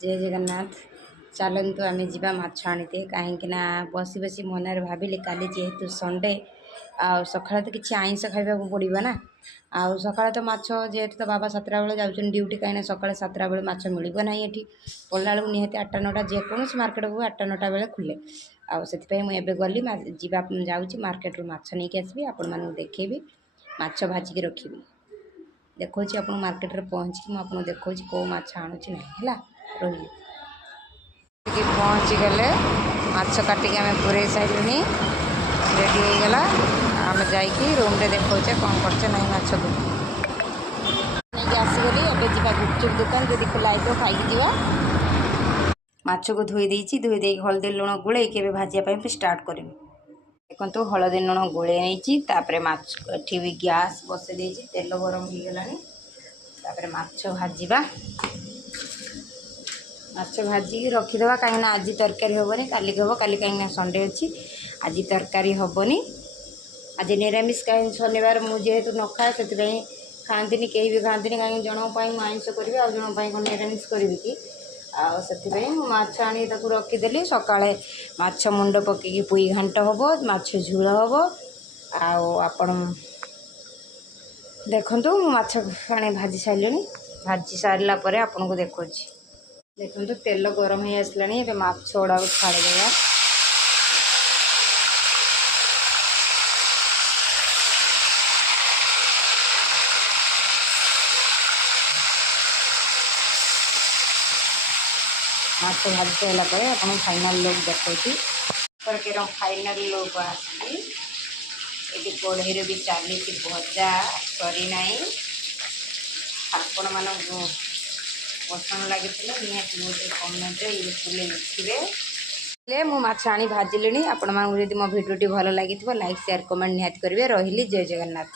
जय जगन्नाथ। चलतु आम जा माछ आनीते कहीं बसी बसी मनरे भाविली काली जेहेतु संडे सका तो किसी आईष खावा पड़ो ना। आउ सका तो माछ जेहेतु तो बाबा 7टा बेले जाऊँ ड्यूटी कहीं सका 7टा बेले माछ मिलना ना ये पड़ा बेलू निहती 8टा 9टा जेकोसी मार्केट को 8टा 9टा बेले खुले आउ मुझे गली जाऊँगी मार्केट रू माछ नहीं आसबि आपण मानू देखेबी माछ भाजिकी रखी देखो आप मार्केट रे पहुँची मुझे देखो कौ माछ आणुची ना रही पहुँची गले माछ काटिक आम पूरे सारे रेडी हो गला आम जा रूम रे देखोचे कौन करचे ना माछ को नहीं आसीगली एवं जा गुपचुप दुकान जब खोला हो खाई जा माछ को धोई धोई हल्दी लुण गोल भाजापी स्टार्ट करी देखो हलदी लुण गोल नहीं माछ एटी भी गैस बसई तेल गरम हो गला माछ भाजवा माछ भाजिकी रखीदे कहीं आज तरकारी हेनी काली हम काली कहीं संडे अच्छी आज तरकारी हेनी आज निरामिष कहीं शनिवार मुझे न खाए से खाती कहीं भी खाती कहीं जनों आइंष करी आ जनों निरामिष करी कि आती माछ आनी रखीदेली सकाଳେ माछ मुंड पकईकि पुई घांट हम माछ झोल हम आपण देखु माछ आनी भाजी सारे भाजी सारापर आपन को देखा देखो तेल गरम हो आसला माछ गुड़ा छाड़देवा माछ भाजी सारापर आपन फाइनाल लुक देखी तरकारी फाइनाल लुक आसी कढ़ई भी चली भजा सरीना आपण मान पसंद लगी निहती गोटे कमेंट यूट्यूब लिखे मु माछ आनी भाजिली आपण मानू जब मो भिडियोटी भल लगी लाइक शेयर कमेंट निहती करेंगे रही जय जगन्नाथ।